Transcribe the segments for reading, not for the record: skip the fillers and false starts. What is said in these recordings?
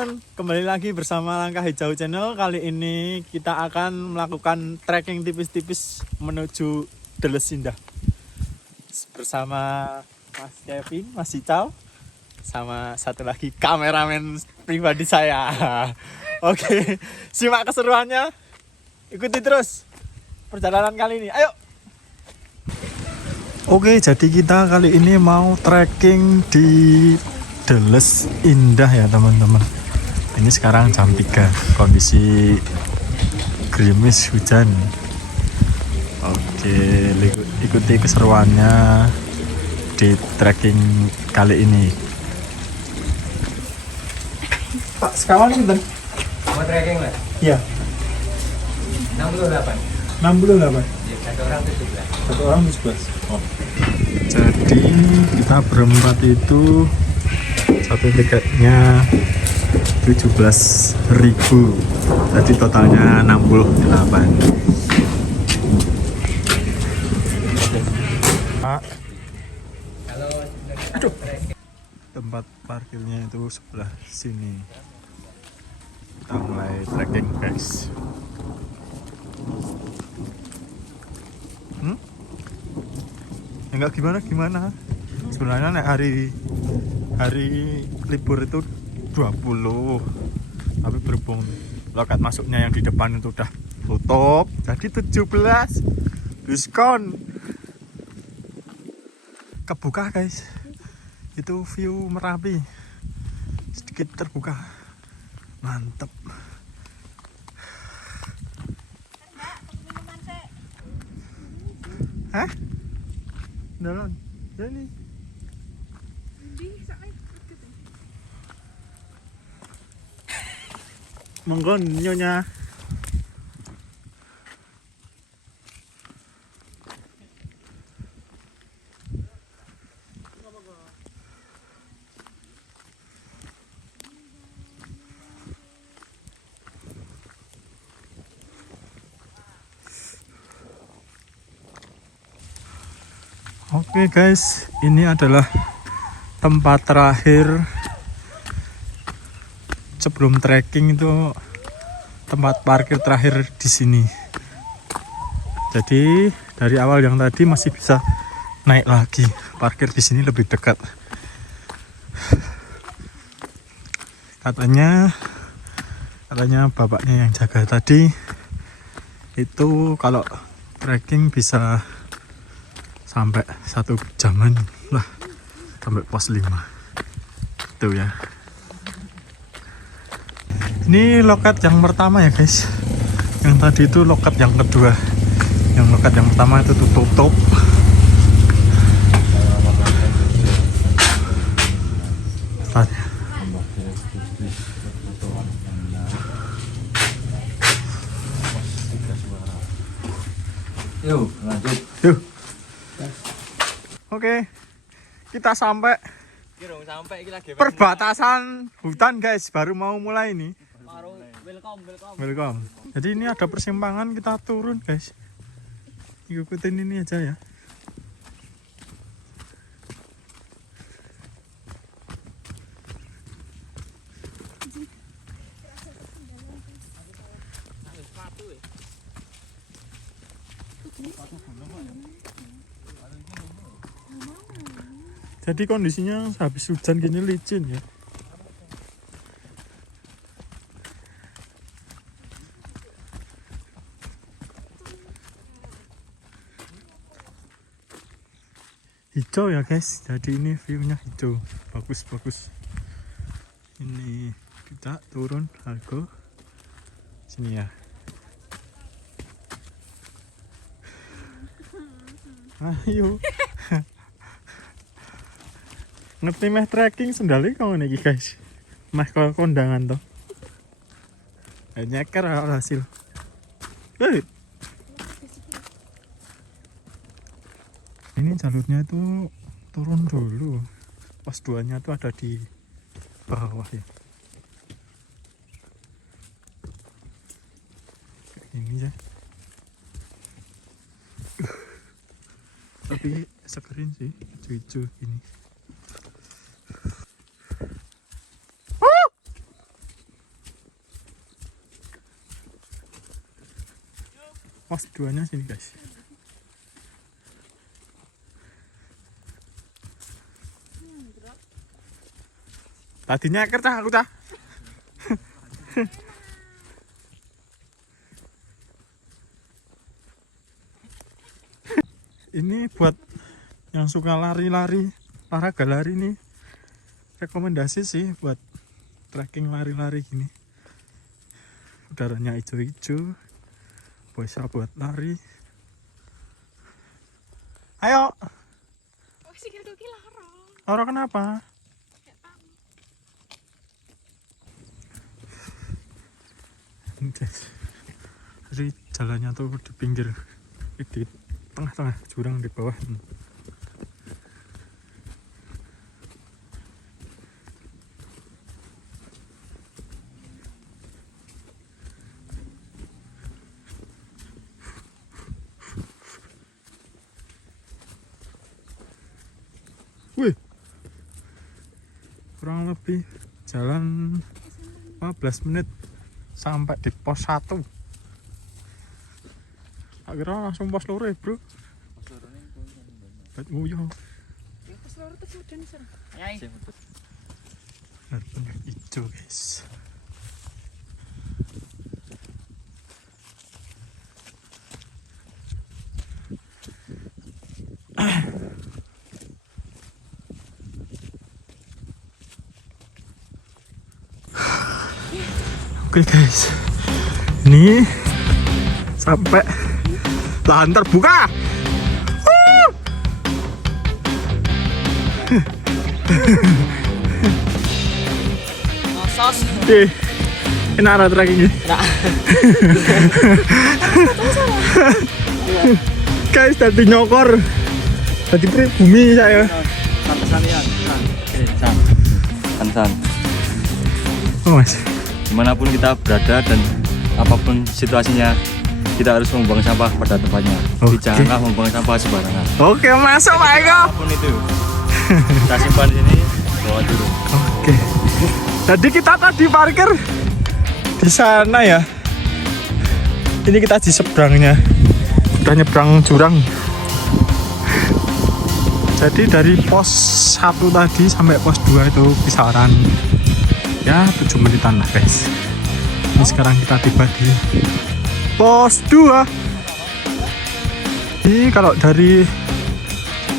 teman-teman, kembali lagi bersama Langkah Hijau Channel. Kali ini kita akan melakukan trekking tipis-tipis menuju Deles Indah bersama Mas Kevin, Mas Cicau, sama satu lagi kameramen pribadi saya. Oke, simak keseruannya, ikuti terus perjalanan kali ini. Ayo. Oke, jadi kita kali ini mau trekking di Deles Indah ya teman-teman. Ini sekarang jam 3, kondisi gerimis hujan. Oke, ikuti keseruannya di trekking kali ini. Pak, sekawan gitu? Mau trekking lah? Iya. 68. 68. Ya, satu orang 17. Satu orang 17. Oh. Jadi kita berempat itu satu tiketnya 17.000. Jadi totalnya 68. Pak. Kalau Aduh. Tempat parkirnya itu sebelah sini. Kita mulai trekking, guys. Enggak gimana sebenarnya nek hari libur itu 20, tapi berhubung loket masuknya yang di depan itu udah tutup, jadi 17 diskon. Kebuka guys, itu view Merapi sedikit terbuka, mantep. Hah? Dalam, ini. Monggo nyonya. Oke guys, ini adalah tempat terakhir sebelum trekking, itu tempat parkir terakhir di sini. Jadi dari awal yang tadi masih bisa naik lagi, parkir di sini lebih dekat. Katanya bapaknya yang jaga tadi itu kalau trekking bisa sampai 1 jaman lah, sampai pos 5 itu ya. Ini loket yang pertama ya guys, yang tadi itu loket yang kedua. Yang loket yang pertama itu tutup. Tadi. Yuk, lanjut. Yuk. Oke, kita sampai perbatasan hutan guys, baru mau mulai nih. Welcome. Jadi ini ada persimpangan, kita turun guys. Ikutin ini aja ya. Jadi kondisinya habis hujan gini licin ya. Hijau ya guys, jadi ini viewnya hijau, bagus. Ini kita turun harga sini ya. Ayo. Ngerti meh trekking sendali kau nih guys, meh kalau kondangan toh. Nyeker hasil. Ini jalurnya itu turun dulu, pos 2 nya tuh ada di bawah ya. Kayak gini ya. Tapi segerin sih, hijau-hijau ini. Pos 2 nya sini guys. Tadinya kerja aku cah. Ini buat yang suka lari-lari, olahraga lari nih, rekomendasi sih buat trekking lari-lari gini. Udaranya hijau-hijau, bisa buat lari. Ayo. Oh, sih kira loro. Loro kenapa? Jadi jalannya tuh di pinggir, di tengah-tengah jurang di bawah. Wih, kurang lebih jalan 15 menit sampai di pos 1. Akhirnya langsung pos loro ya bro. Nguyuh. Pos loro tuh udan sir. Benar-benar hijau guys. Oke guys, ini sampai lahan terbuka. Sos. Ini arah trekking. Guys, tadi nyokor, tadi pribumi saya. San. Oh mas. Dimanapun kita berada dan apapun situasinya, kita harus membuang sampah pada tempatnya. Oke. Janganlah membuang sampah sembarangan. Oke, masuk Pak Eko. Apapun itu, kita simpan di sini, bawa turun. Oke. Jadi kita tadi parkir di sana ya. Ini kita di seberangnya. Udah nyebrang jurang. Jadi dari pos 1 tadi sampai pos 2 itu kisaran ya 7 menitan lah guys. Ini sekarang kita tiba di pos 2. Ini kalau dari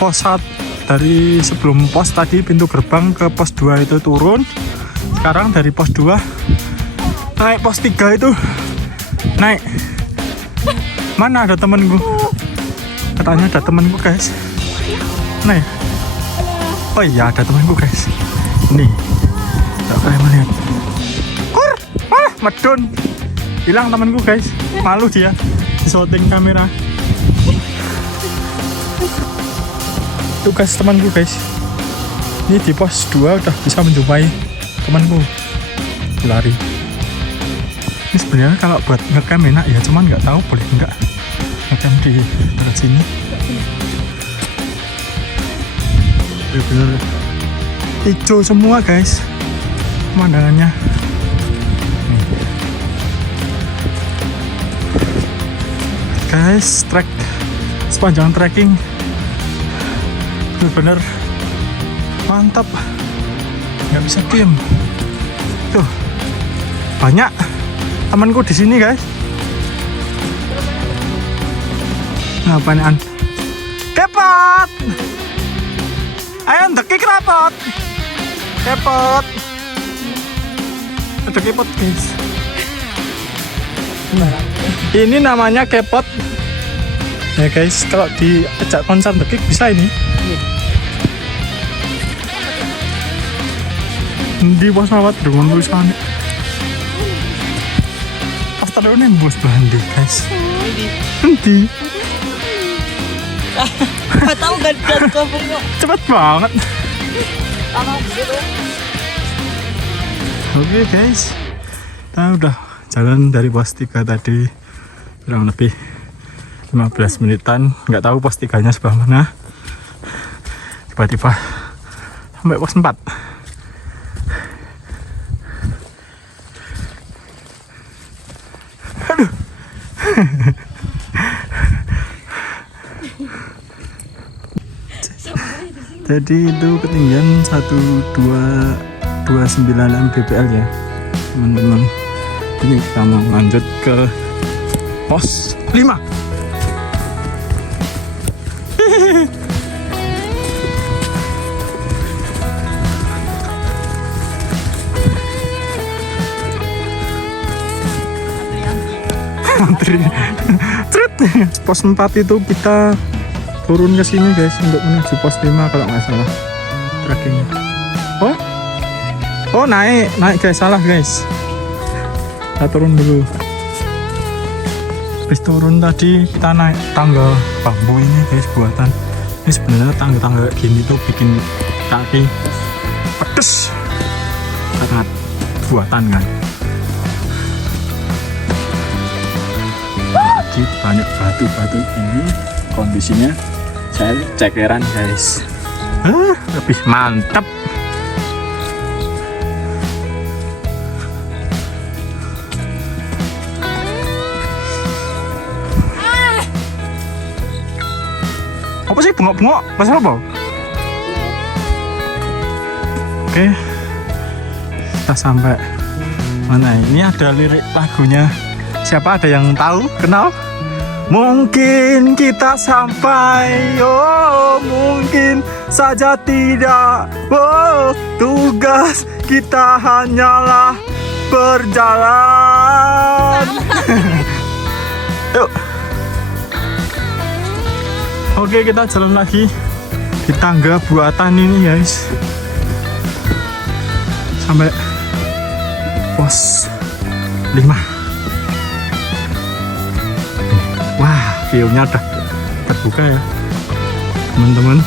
pos 1, dari sebelum pos tadi pintu gerbang ke pos 2 itu turun. Sekarang dari pos 2 naik pos 3 itu naik. Mana ada temenku? Katanya ada temenku guys. Nah ya. Oh iya ada temenku guys. Nih. Coba kalian melihat. Medun. Hilang temenku guys. Malu dia di shooting kamera. Tugas temanku guys. Ini di pos 2 udah bisa menjumpai temanku lari. Ini sebenarnya kalau buat ngecam enak ya, cuman nggak tahu boleh nggak ngecam di dekat sini. Bener-bener hijau semua guys pemandangannya. Guys, trek sepanjang trekking bener-bener mantap, nggak bisa diem. Tuh banyak temanku di sini guys. Ngapain kepot? Ayo ndeki rapot. Kepot. Ada kepot guys. Ini namanya kepot. Ya guys, kalau diajak konser ndeki bisa ini. Di pos awat dengan tulisannya. Pas terlalu bos Belanda guys. Nanti. Gak tau gak kabur. Cepet banget. Oke guys, kita udah jalan dari pos 3 tadi kurang lebih 15 menitan. Nggak tahu pos 3 nya sebelah mana. Tiba-tiba sampai pos 4. Aduh. Jadi itu ketinggian 1229 mdpl ya teman-teman. Ini kita mau lanjut ke pos 5. Antri. Trut. Pos 4 itu kita turun ke sini guys untuk menuju pos 5 kalau nggak salah trackingnya. Oh naik guys, salah guys. Kita turun dulu. Habis turun tadi kita naik tangga bambu ini guys buatan. Ini sebenarnya tangga-tangga kayak gini tuh bikin kaki pedes sangat buatan kan. Jadi banyak batu-batu ini kondisinya saya cekeran guys. Lebih mantap. Apa sih bengok-bengok? Pasal apa? Oke, kita sampai mana? Ini ada lirik lagunya. Siapa ada yang tahu? Kenal? Mungkin kita sampai, oh mungkin saja tidak. Oh, tugas kita hanyalah berjalan. Yuk. Oke, kita jalan lagi di tangga buatan ini guys sampai pos 5. Wah, view-nya udah terbuka ya teman-teman.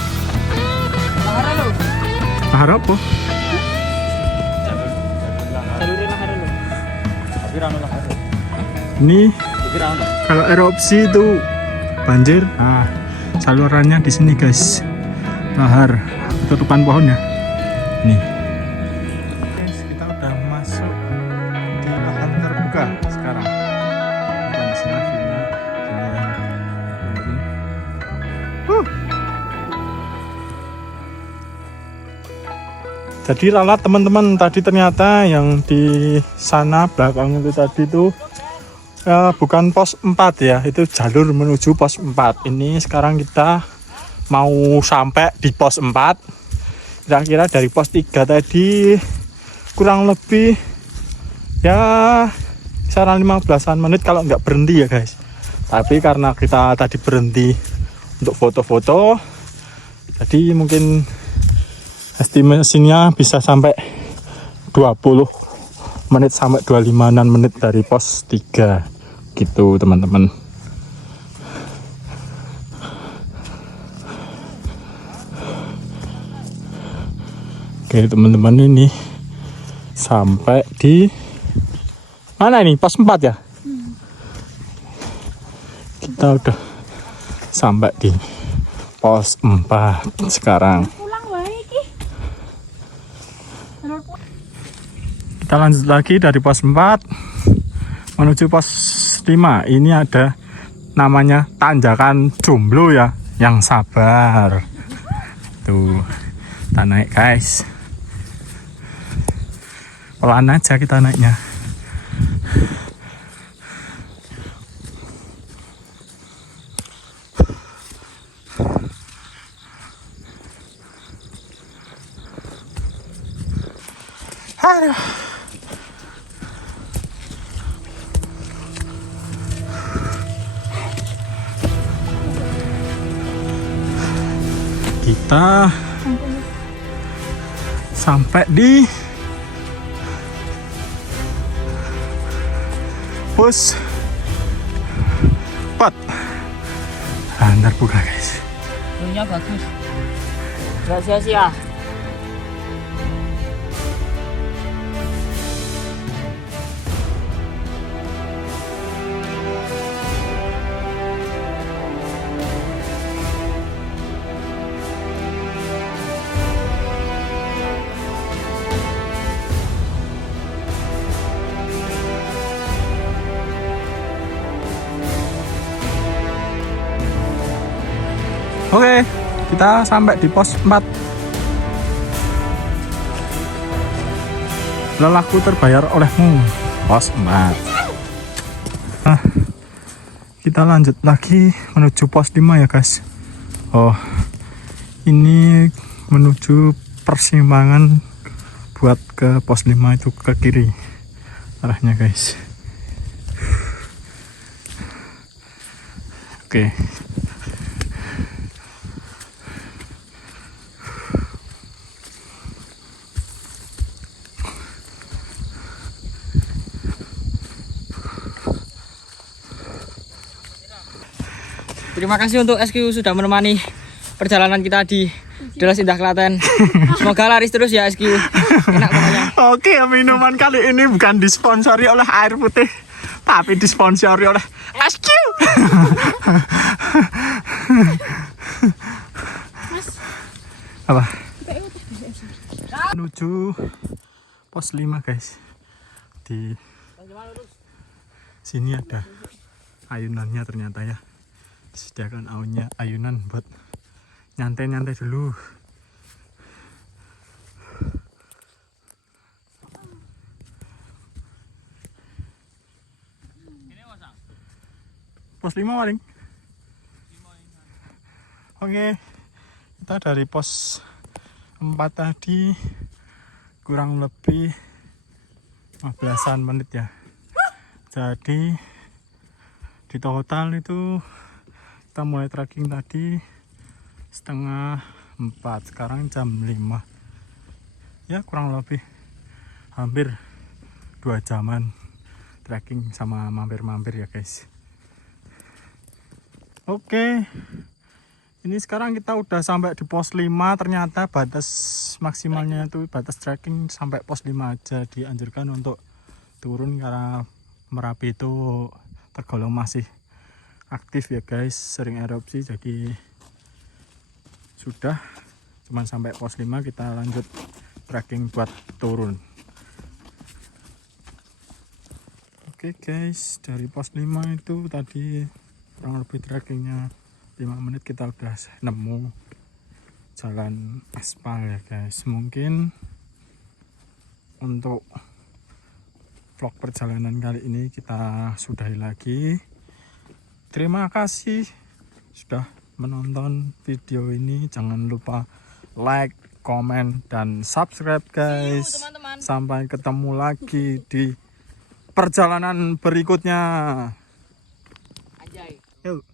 Lahar apa? Ini kalau erupsi itu banjir. Nah, salurannya di sini guys. Lahar tutupan pohonnya. Nih. Guys, kita udah masuk di lahan terbuka sekarang. Dan sebelah sini. Jadi lalat teman-teman, tadi ternyata yang di sana belakang itu tadi tuh bukan pos 4 ya, itu jalur menuju pos 4. Ini sekarang kita mau sampai di pos 4. Kira-kira dari pos 3 tadi kurang lebih ya kisaran 15-an menit kalau nggak berhenti ya guys. Tapi karena kita tadi berhenti untuk foto-foto, jadi mungkin estimasinya bisa sampai 20 menit sampai 25 menit dari pos 3 gitu teman-teman. Oke teman-teman, ini sampai di mana ini? Pos 4 ya? Kita udah sampai di pos 4 sekarang. Kita lanjut lagi dari pos 4 menuju pos 5. Ini ada namanya tanjakan jomblo ya, yang sabar. Tuh, kita naik guys. Pelan aja kita naiknya. Aduh. Kita sampai di pos 4. Ntar buka guys. View-nya bagus. Gak sia-sia. Oke, kita sampai di pos 4. lelahku terbayar olehmu, pos 4. Nah, kita lanjut lagi menuju pos 5 ya guys. Oh, ini menuju persimpangan buat ke pos 5 itu ke kiri arahnya guys. Oke. Terima kasih untuk SQ sudah menemani perjalanan kita di Delas Indah Klaten. Semoga laris terus ya SQ. Enak pokoknya. Oke, minuman kali ini bukan disponsori oleh air putih, tapi disponsori oleh SQ. Apa? Menuju pos 5 guys. Di sini ada ayunannya ternyata ya. Disediakan ayunan buat nyantai-nyantai dulu. Pos 5 paling. Oke, kita dari pos 4 tadi kurang lebih 15-an menit ya. Jadi di total itu kita mulai trekking tadi setengah 4, sekarang jam 5 ya, kurang lebih hampir 2 jaman trekking sama mampir-mampir ya guys. Oke, ini sekarang kita udah sampai di pos 5. Ternyata batas maksimalnya itu batas trekking sampai pos 5 aja, dianjurkan untuk turun karena Merapi itu tergolong masih aktif ya guys, sering erupsi. Jadi sudah cuman sampai pos 5, kita lanjut trekking buat turun. Oke guys, dari pos 5 itu tadi kurang lebih trekkingnya 5 menit kita udah nemu jalan aspal ya guys. Mungkin untuk vlog perjalanan kali ini kita sudahi lagi. Terima kasih sudah menonton video ini. Jangan lupa like, komen, dan subscribe guys. Teman-teman. Sampai ketemu lagi di perjalanan berikutnya. Anjay. Yuk.